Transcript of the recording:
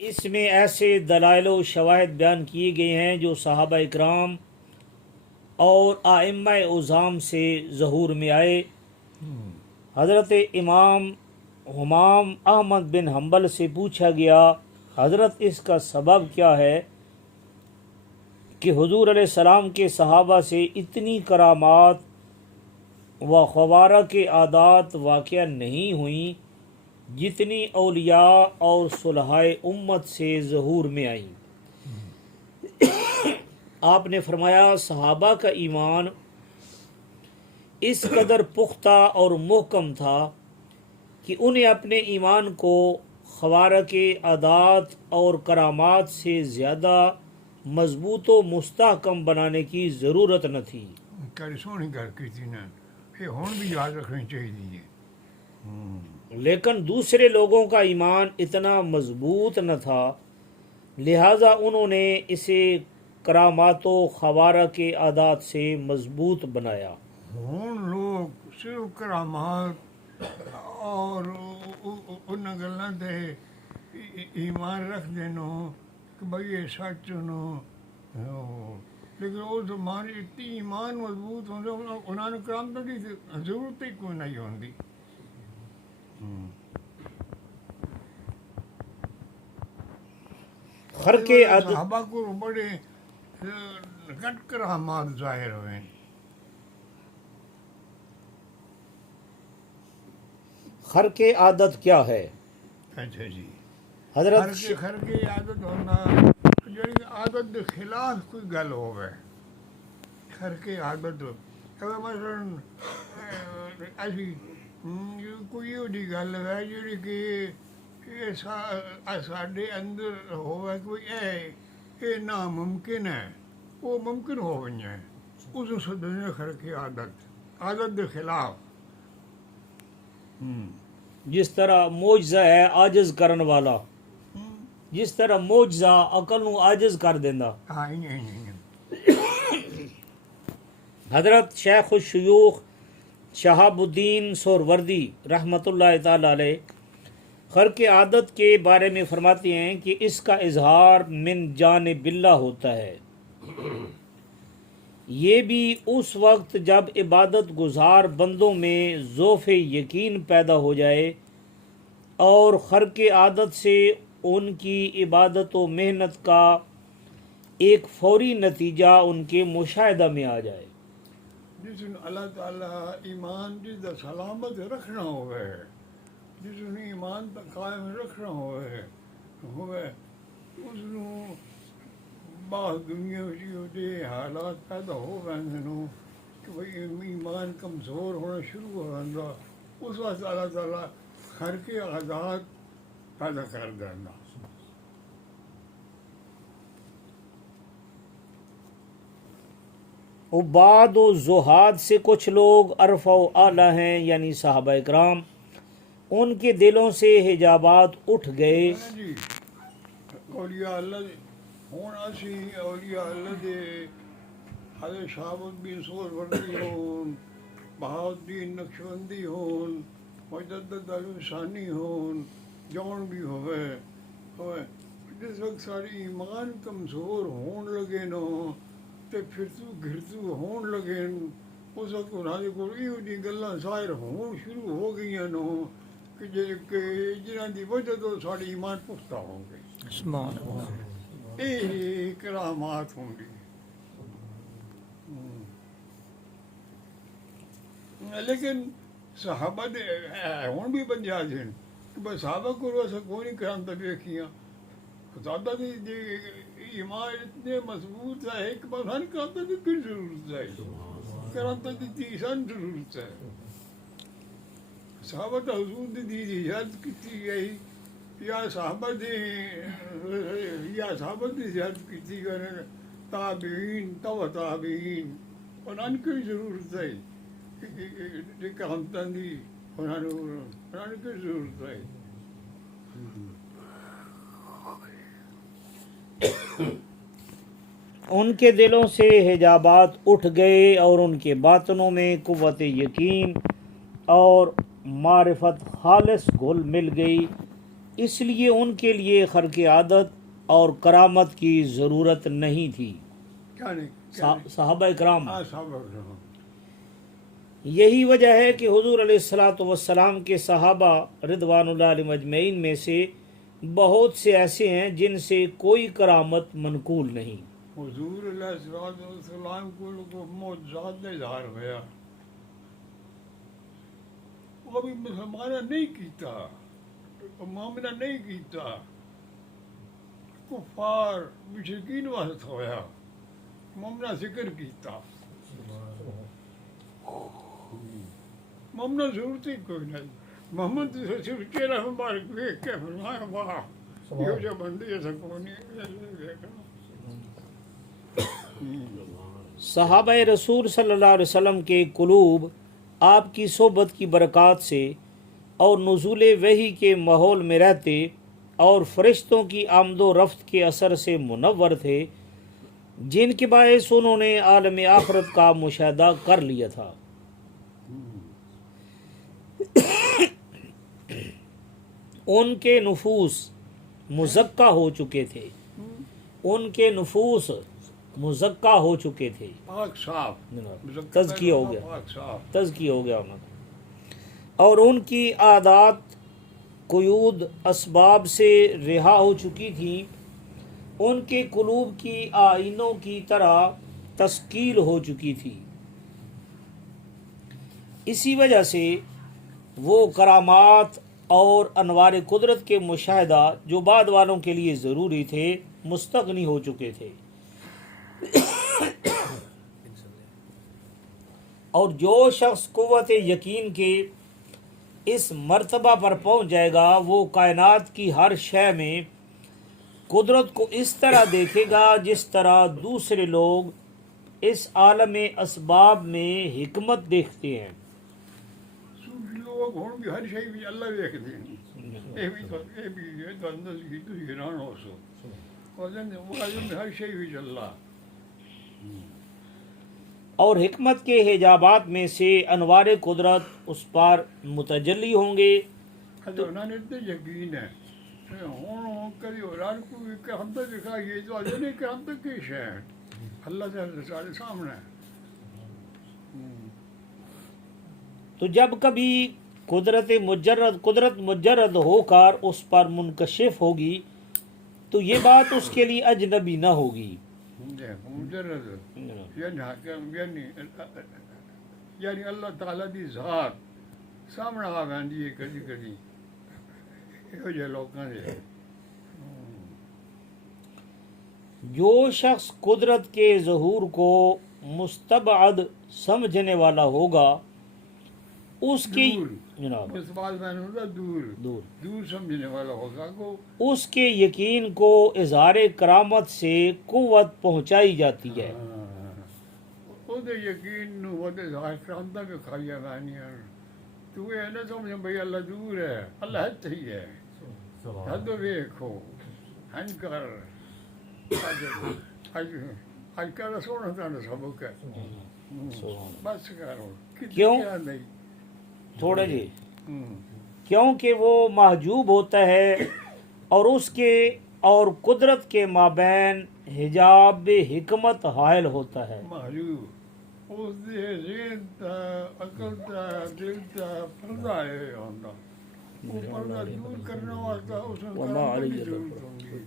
اس میں ایسے دلائل و شواہد بیان کیے گئے ہیں جو صحابہ اکرام اور ائمہ اعظام سے ظہور میں آئے۔ حضرت امام حمام احمد بن حنبل سے پوچھا گیا، حضرت اس کا سبب کیا ہے کہ حضور علیہ السلام کے صحابہ سے اتنی کرامات و خوارہ کے عادات واقع نہیں ہوئیں جتنی اولیاء اور صلحائے امت سے ظہور میں آئیں؟ آپ نے فرمایا صحابہ کا ایمان اس قدر پختہ اور محکم تھا کہ انہیں اپنے ایمان کو خوارہ کے عادات اور کرامات سے زیادہ مضبوط و مستحکم بنانے کی ضرورت نہ تھی۔ کل سونی گل کی تھی نا، یہ ہون بھی یاد رکھنی چاہیے۔ لیکن دوسرے لوگوں کا ایمان اتنا مضبوط نہ تھا، لہٰذا انہوں نے اسے کرامات و خوارہ کے عادات سے مضبوط بنایا۔ ہون لوگ صرف کرامات اور ان گلاں تے ایمان رکھ دینو کہ بھئی یہ سچ نو، لیکن وہ زمانے اتنی ایمان مضبوط ہوندے انہاں نے کرامتاں دی ضرورت ہی کوئی نہیں ہوندی۔ خرق عادت صحابہ کو بڑے گھٹ کرامات ظاہر ہوئے۔ خرق عادت کیا ہے؟ اچھا جی، حضرت خرق عادت ہونا جڑی عادت دے خلاف کوئی گل ہوئے، خرق عادت اگر مثلاً اسی کوئی وڈی گل ہے جڑی کہ ساڈے اندر ہوئے کوئی اے ناممکن ہے، وہ ممکن ہو وئی ہے، اس نوں سدنے خرق عادت دے خلاف۔ جس طرح معجزہ ہے عاجز کرن والا، جس طرح معجزہ عقل نو عاجز کر دیندا۔ ہاں حضرت شیخ الشیوخ شہاب الدین سہروردی رحمۃ اللہ تعالی علیہ خرق عادت کے بارے میں فرماتے ہیں کہ اس کا اظہار من جانب اللہ ہوتا ہے، یہ بھی اس وقت جب عبادت گزار بندوں میں ضعف یقین پیدا ہو جائے اور خرق عادت سے ان کی عبادت و محنت کا ایک فوری نتیجہ ان کے مشاہدہ میں آ جائے۔ جس نے اللہ تعالیٰ ایمان جس دا سلامت رکھنا ہوئے، جس نے ایمان تا قائم رکھنا ہوئے اس نوں بعض دنیا دے حالات پیدا ہو گئے کہ بھئی ایمان کمزور ہونا شروع ہو جاتا، اس وقت اللہ تعالیٰ خرق عادات پیدا کر دینا۔ عباد و زہاد سے کچھ لوگ عرفہ و اعلیٰ ہیں، یعنی صحابہ اکرام، ان کے دلوں سے حجابات اٹھ گئے۔ جی اولیاء اللہ ہون اسی اولیاء اللہ دے حضرت شہاب الدین سہروردی ہون، بہاؤالدین نقشبندی ہون، مجدد الثانی ہون، جون بھی ہوئے جس وقت ساری ایمان کمزور ہون لگے نو تے پھرتو گھرتو ہون لگے، اس وقت انہاں دے کول ایہو جی گلاں ظاہر ہون شروع ہو گئیاں نو کہ جنہاں دی وجہ تو ساڈے ایمان پختہ ہوں گے۔ یہ کرامات ہوں گی۔ لیکن صحابہ دے ہون بھی بندیاں ہیں کہ بس صحابہ کو ایسا کوئی نہیں کرامتاں دیکھیاں، صحابہ دی ایمان اتنے مضبوط ہے کہ بس ہر کرامتاں دی کی ضرورت ہے، کرامتاں دی تیسان ضرورت ہے۔ صحابہ تا حضور دی زیارت کیتی گئی یا صحابہ دی زیارت کیتی گئی، تابعین تبع تابعین، انہاں کی ضرورت ہے کہ کرامتاں دی انہاں کی ضرورت ہے۔ ان کے دلوں سے حجابات اٹھ گئے اور ان کے باطنوں میں قوت یقین اور معرفت خالص گھل مل گئی، اس لیے ان کے لیے خرق عادت اور کرامت کی ضرورت نہیں تھی. کیا نہیں صحابہ اکرام، ہاں صاحب یہی وجہ ہے کہ حضور علیہ الصلاۃ والسلام کے صحابہ رضوان اللہ علیہم اجمعین میں سے بہت سے ایسے ہیں جن سے کوئی کرامت منقول نہیں. حضور علیہ السلام کو معجزات نے اظہار ہوا، وہ بھی مسلمانہ نہیں کیتا، مومنہ نہیں کیتا، کفار مشرکین واسط ہویا، مومنہ ذکر کیتا. مومنہ ضرورت ہی کوئی نہیں. محمد صرف چہرہ مبارک دیکھ کے فرمایا واہ یہ جو بندی ایسا کوئی نہیں. صحابہ رسول صلی اللہ علیہ وسلم کے قلوب آپ کی صحبت کی برکات سے اور نزول وحی کے ماحول میں رہتے اور فرشتوں کی آمد و رفت کے اثر سے منور تھے، جن کے باعث انہوں نے عالم آخرت کا مشاہدہ کر لیا تھا. ان کے نفوس مزکہ ہو چکے تھے، ان کے نفوس مزکہ ہو چکے تھے، پاک صاف تزکیہ ہو گیا، پاک صاف. تزکیہ ہو گیا انہوں کا، اور ان کی عادات قیود اسباب سے رہا ہو چکی تھی. ان کے قلوب کی آئینوں کی طرح تشکیل ہو چکی تھی. اسی وجہ سے وہ کرامات اور انوار قدرت کے مشاہدہ جو بعد والوں کے لیے ضروری تھے مستغنی ہو چکے تھے. اور جو شخص قوت یقین کے اس مرتبہ پر پہنچ جائے گا وہ کائنات کی ہر شے میں قدرت کو اس طرح دیکھے گا جس طرح دوسرے لوگ اس عالم اسباب میں حکمت دیکھتے ہیں. صوفی لوگ ہوں گے ہر شئی بھی اللہ دیکھ دیں، یہ بھی تو اندر کی تو حیران ہو سو وزن ہر شئی بھی اللہ. اور حکمت کے حجابات میں سے انوار قدرت اس پر متجلی ہوں گے. انہوں نے اتنے یقین ہے ہوں کبھی اور کو کہ ہم تو دکھا یہ تو اللہ نہیں کہ ہم تو کیش ہے اللہ سے سارے سامنے ہے. تو جب کبھی قدرت مجرد ہو کر اس پر منکشف ہوگی تو یہ بات اس کے لیے اجنبی نہ ہوگی. مجرد یعنی اللہ تعالیٰ دی ذات سامنے آ ویندی ہے کدی کدی یہو جہے لوگوں سے. جو شخص قدرت کے ظہور کو مستبعد سمجھنے والا ہوگا اس کی جناب اس بات میں نے دور سمجھنے والا ہوگا کو اس کے یقین کو اظہار کرامت سے قوت پہنچائی جاتی ہے. وہ یقین نو وہ اظہار کرامت بھی کھایا وانی تو یہ نہ سمجھ بھئی اللہ دور ہے، اللہ ہے ہی ہے. حد ویکھو ہن کر آج کر سونا تھا سبق ہے بس کرو کیوں نہیں تھوڑے جی کیونکہ وہ محجوب ہوتا ہے اور اس کے اور قدرت کے مابین حجاب حکمت حائل ہوتا ہے. محجوب اس دے ذہن تا عقل تا دل تا پردہ ہے ہوندہ وہ پردہ دور کرنے واسطہ اس نے کرامت کی ضرورت ہوندی ہے.